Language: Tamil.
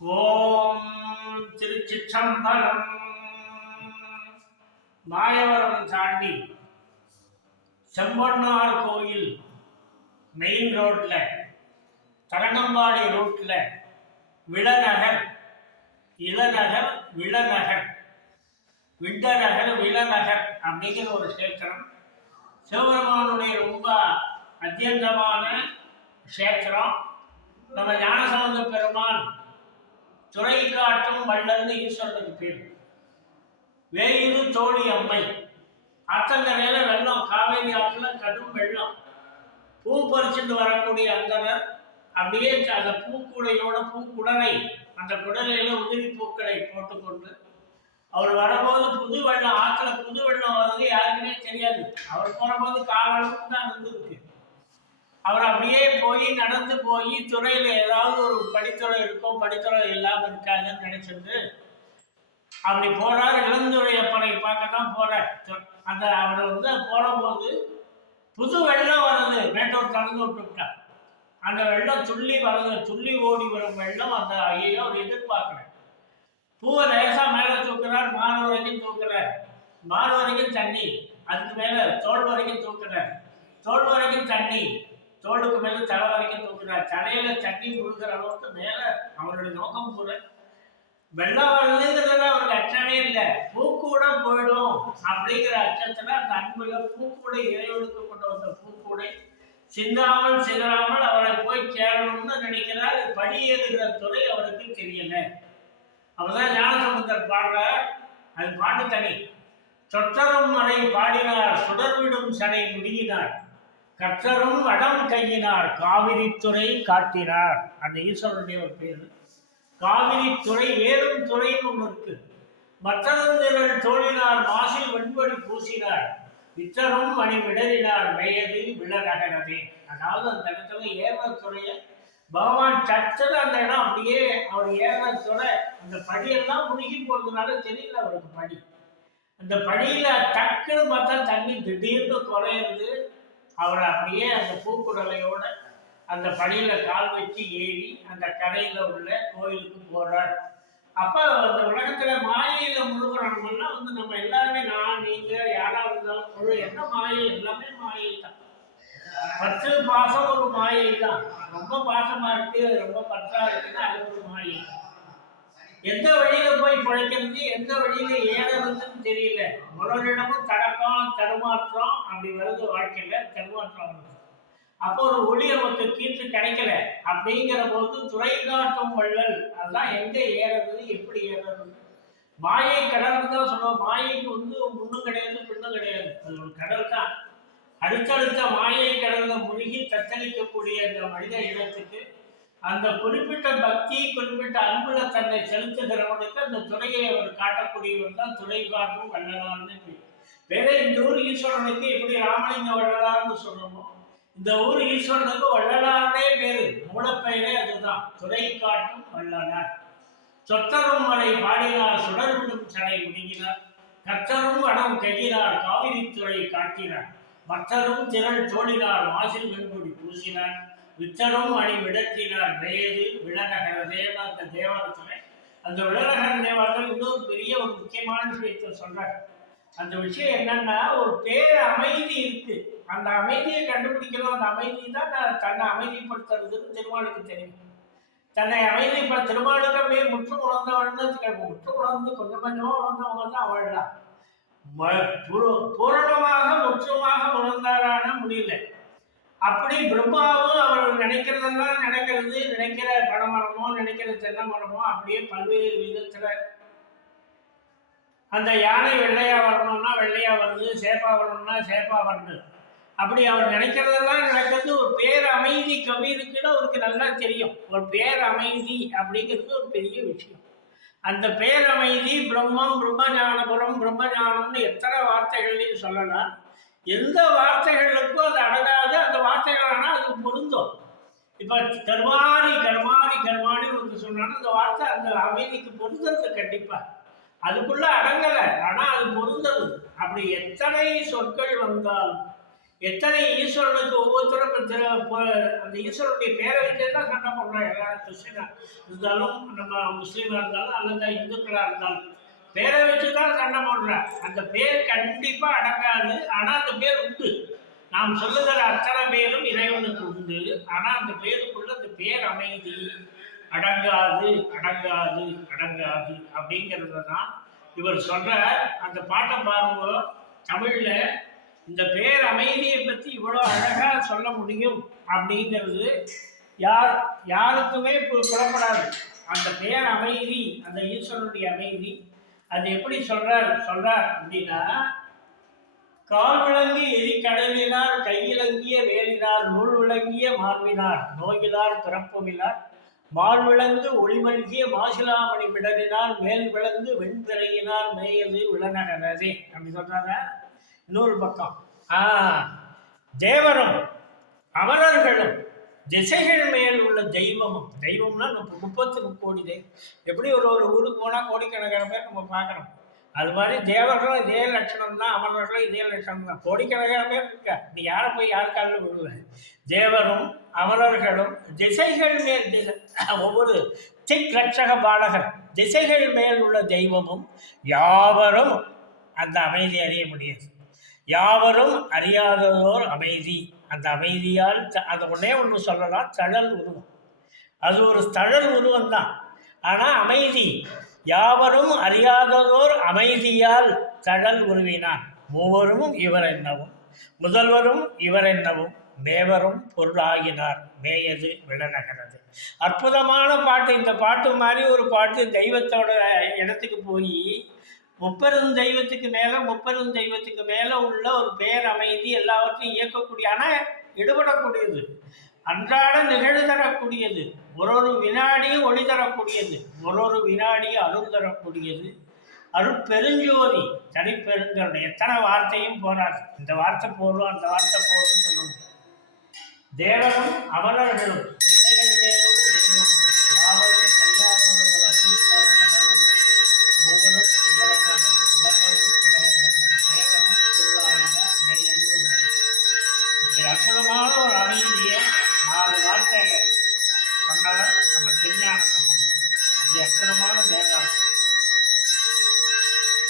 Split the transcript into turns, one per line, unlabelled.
ஓம் திருச்சிற்றம்பலம். மாயவரம் தாண்டி செம்பொன்னார் கோயில் மெயின் ரோட்ல தரங்கம்பாடி ரோட்ல விளநகர் இளநகர் விளநகர் விண்டநகர் விளநகர் அப்படிங்கிற ஒரு சேத்திரம் சிவபெருமானுடைய ரொம்ப அத்தியந்தமான சேத்திரம் நம்ம ஞானசம்பந்த பெருமான் துறை காட்டும் வள்ளல்னு ஈஸ்வரனுக்கு பேர். வேயிரு தோழி அம்மை. ஆத்தங்கரையில வெள்ளம் காவேரி ஆற்றுல கடும் வெள்ளம். பூ பறிச்சுட்டு வரக்கூடிய அந்தனர் அப்படியே அந்த பூக்குடையோட பூக்குடலை அந்த குடலையில உதிரி பூக்களை போட்டுக்கொண்டு அவர் வரும்போது புது வெள்ளம் ஆற்றுல புது வெள்ளம் வருது யாருக்குமே தெரியாது. அவர் போகும்போது காலளவுக்கு தான் இருந்திருக்கு. அவர் அப்படியே போய் நடந்து போய் துறையில ஏதாவது ஒரு படித்துறை இருக்கும் படித்துறை இல்லாம இருக்காதுன்னு நினைச்சிருந்து அப்படி போறார். இளந்துரையப்பனை பார்க்க தான் போறார். அந்த அவர் வந்து போறபோது புது வெள்ளம் வருது. மேட்டூர் கலந்து விட்டுவிட்டார் அந்த வெள்ளம் துள்ளி வருது. துள்ளி ஓடி வரும் வெள்ளம். அந்த ஐயோ அவர் எதிர்பார்க்கல. பூவை லேசா மேல தூக்குறார். மாறு வரைக்கும் தூக்குறார். மாறு வரைக்கும் தண்ணி. அதுக்கு மேல தோல் வரைக்கும் தூக்குறார். தோல் வரைக்கும் தண்ணி. தோளுக்கு மேல தலை வரைக்கும் தூக்குறார் தலையில தண்ணி முழுகிற அளவுக்கு மேல அவருடைய நோக்கம் கூட. வெள்ளம் வருதுங்கிறதுல அவருக்கு அச்சமே இல்லை. பூக்கூட போயிடும் அப்படிங்கிற அச்சத்துல அந்த அன்புல பூக்கூடை இறைவனுக்கு கொண்டு வந்த பூக்கூடை சிந்தாமல் சிதறாமல் அவரை போய் சேரணும்னு நினைக்கிறார். படி ஏறுகிற துறை அவருக்கு தெரியல. அவர்தான் ஞானசமுந்தர் பாடுற அது பாட்டு தனி. சொற்றரும் மறை பாடினார் சுடர்விடும் சடை முடியினார் கற்றரும் வடம் கையினார் காவிரி துறை காட்டினார். அந்த ஈஸ்வரனுடைய ஒரு பேர். காவிரி துறை ஏறும் துறைன்னு ஒன்று இருக்கு. மற்றது தோழினார் மாசில் வெண்படி பூசினார். இத்தரும் மணி விடறினார் வயது விழநகரமே அதாவது அந்த இடத்துல ஏறுற துறையை பகவான் சச்சது அந்த இடம். அப்படியே அவர் ஏறினத்தோட அந்த படியெல்லாம் முழுகி போறதுனால தெரியல அவருக்கு படி அந்த படியில டக்குன்னு பார்த்தா தண்ணி திடீர்னு குறையிறது அவர் அப்படியே அந்த பூக்குடலையோட அந்த பணியில் கால் வச்சு ஏறி அந்த கரையில உள்ள கோயிலுக்கு போறார். அப்ப அந்த உலகத்துல மாயையில முழுகிறோம்னா வந்து நம்ம எல்லாருமே நான் நீங்க யாராவது இருந்தாலும் முழு என்ன மாயை எல்லாமே மாயை தான் பத்து பாசம் ஒரு மாயை தான் ரொம்ப பாசமா இருக்கு ரொம்ப பற்றாக இருக்குன்னா அது ஒரு மாயை எந்த வழியில போய் பிழைக்கிறது எந்த வழியில ஏறதுன்னு தெரியல. உலகிடமும் தடக்கம் தடுமாற்றம் அப்படி வருது வாழ்க்கையில தடுமாற்றம் வருது. அப்போ ஒரு ஒளி நமக்கு கீற்று கிடைக்கல. அப்படிங்கிற போது துறை காட்டும் வள்ளல். அதுதான் எங்க ஏறது எப்படி ஏறது மாயை கடல் தான் சொல்லுவோம். மாயைக்கு வந்து முன்னும் கிடையாது பின்னும் கிடையாது. அது ஒரு கடல் தான். அடுத்தடுத்த மாயை கடல்ல முழுகி தத்தளிக்கக்கூடிய அந்த மனித இனத்துக்கு அந்த குறிப்பிட்ட பக்தி குறிப்பிட்ட அன்புல தன்னை செலுத்துகிறவனுக்கு அந்த துறையை அவர் காட்டக்கூடியவர் தான் துறை காட்டும் வள்ளலான்னு வேற இந்த ஊர் ஈஸ்வரனுக்கு எப்படி ராமலிங்க வள்ளலார்னு சொல்றோமோ இந்த ஊர் ஈஸ்வரனுக்கு வள்ளலார்னே பேரு. மூலப்பெயரே அதுதான். துறை காட்டும் வள்ளலார். சொத்தரும் மலை பாடினார் சுடர்விடும் சடை முடிங்கினார். கத்தரும் வடம் கையினார் காவிரி துறை காட்டினார். மற்றரும் திரள் தோழினார் மாசில் வெண்பொடி பூசினார். வித்தரும் அணி விடத்தினார். வேது விளநகர தேவ அந்த அந்த விளநகர தேவாலயம் இன்னொரு பெரிய ஒரு முக்கியமான விஷயத்தை சொல்றாங்க அந்த விஷயம் என்னன்னா ஒரு பேர் அமைதி இருக்கு. அந்த அமைதியை கண்டுபிடிக்கணும். அந்த அமைதி தான் நான் தன்னை அமைதிப்படுத்துறதுன்னு திருமாலுக்கு தெரியும். தன்னை அமைதிப்பட திருமாலுக்கு அப்படியே முற்று உணர்ந்தவன் முற்று உணர்ந்து கொஞ்சம் கொஞ்சமாக உணர்ந்தவங்க தான் அவள் தான் ம- பூரணமாக முற்றுமாக உணர்ந்தாரான முடியல. அப்படி பிரம்மாவும் அவர் நினைக்கிறதெல்லாம் நடக்கிறது நினைக்கிற பனைமரமோ நினைக்கிற தென்னை மரமோ அப்படியே பல்வேறு விதத்துல. அந்த யானை வெள்ளையா வரணும்னா வெள்ளையா வருது சேப்பா வரணும்னா சேப்பா வருது. அப்படி அவர் நினைக்கிறதெல்லாம் நடக்கிறது ஒரு பேர் அமைதி கவி இருக்குன்னு அவருக்கு நல்லா தெரியும். ஒரு பேர் அமைதி அப்படிங்கிறது ஒரு பெரிய விஷயம். அந்த பேரமைதி பிரம்மம் பிரம்மஞானபுரம் பிரம்மஞானம்னு எத்தனை வார்த்தைகள்லையும் சொல்லலாம். எந்த வார்த்தைகளுக்கும் அது அடங்காது. அந்த வார்த்தைகள் ஆனால் அது பொருந்தும். இப்போ கர்மாரி கர்மாரி கர்மானின்னு ஒன்று சொன்னாலும் அந்த வார்த்தை அந்த அமைதிக்கு பொருந்தது கண்டிப்பாக அதுக்குள்ள அடங்கலை. ஆனால் அது பொருந்தது. அப்படி எத்தனை சொற்கள் வந்தாலும் எத்தனை ஈஸ்வரனுக்கு ஒவ்வொருத்தரும் அந்த ஈஸ்வரனுடைய பேரை வச்சே தான் சண்டை போடுவோம் போடுறோம் எல்லா கிறிஸ்டினா இருந்தாலும் நம்ம முஸ்லீமாக இருந்தாலும் அல்லது இந்துக்களாக இருந்தாலும். பேரை வச்சு தான் சண்டை போடுற அந்த பேர் கண்டிப்பாக அடங்காது. ஆனால் அந்த பேர் உண்டு. நாம் சொல்லுகிற அத்தனை பேரும் இறைவனுக்கு உண்டு. ஆனால் அந்த பேருக்குள்ள அந்த பேர் அமைதி. அடங்காது அடங்காது அடங்காது அப்படிங்கிறத தான் இவர் சொல்ற அந்த பாட்டை பாருங்க. தமிழ்ல இந்த பேர் அமைதியை பற்றி இவ்வளோ அழகாக சொல்ல முடியும் அப்படிங்கிறது யார் யாருக்குமே புலப்படாது. அந்த பேர் அமைதி அந்த ஈஸ்வரனுடைய அமைதி அது எப்படி சொல்றார் சொல்றார் அப்படின்னா கால் விளங்கி எரி கடலினார் கையிலங்கிய வேலினார் நூல் விளங்கிய மார்பினார் நோயிலார் பிறப்புமிலார் மால் விளங்கு ஒளிமல்கிய மாசிலாமணி பிடரினால் மேல் விளங்கு வெண்பிறையினார் மேயது விளநகரதே. அப்படி சொல்றாங்க இன்னொரு பக்கம். ஆ தேவரும் அமரர்களும் திசைகள் மேல் உள்ள தெய்வமும் தெய்வம்னா நம்ம முப்பத்து முக்கோடி தெய்வம் எப்படி ஒரு ஒரு ஊருக்கு போனால் கோடிக்கணக்கான பேர் நம்ம பார்க்குறோம் அது மாதிரி தேவர்களும் இதே லட்சணம் தான் அமரர்களும் இதே லட்சணம் தான் கோடிக்கணக்கான பேர் இருக்கா? நீ யாரை போய் யார் விடுவேன் விடுவ? தேவரும் அமரர்களும் திசைகள் மேல் ஒவ்வொரு திக் லட்சக பாடகர் திசைகள் மேல் உள்ள தெய்வமும் யாவரும் அந்த அமைதி அறிய முடியாது. யாவரும் அறியாததோர் அமைதி. அந்த அமைதியால் அந்த ஒன்றே ஒன்று சொல்லலாம் தழல் உருவம். அது ஒரு தழல் உருவம் தான் ஆனால் அமைதி. யாவரும் அறியாததோர் அமைதியால் தழல் உருவினான் மூவரும் இவர் என்னவும் முதல்வரும் இவர் என்னவும் மேவரும் பொருளாகினார். மேயது விளநகரது அற்புதமான பாட்டு. இந்த பாட்டு மாதிரி ஒரு பாட்டு தெய்வத்தோட இடத்துக்கு போய் முப்பெரும் தெய்வத்துக்கு மேலே முப்பெரும் தெய்வத்துக்கு மேலே உள்ள ஒரு பேரமைதி எல்லாவற்றையும் இயக்கக்கூடிய ஆனால் ஈடுபடக்கூடியது அன்றாட நிகழ்வு தரக்கூடியது. ஒரு ஒரு வினாடியும் ஒளி தரக்கூடியது. ஒரு ஒரு வினாடியும் அருள் தரக்கூடியது. அருட்பெருஞ்சோதி எத்தனை வார்த்தையும் போராது இந்த வார்த்தை போடும் அந்த வார்த்தை போடும் சொல்லணும் தேவரும் அமரர்களும்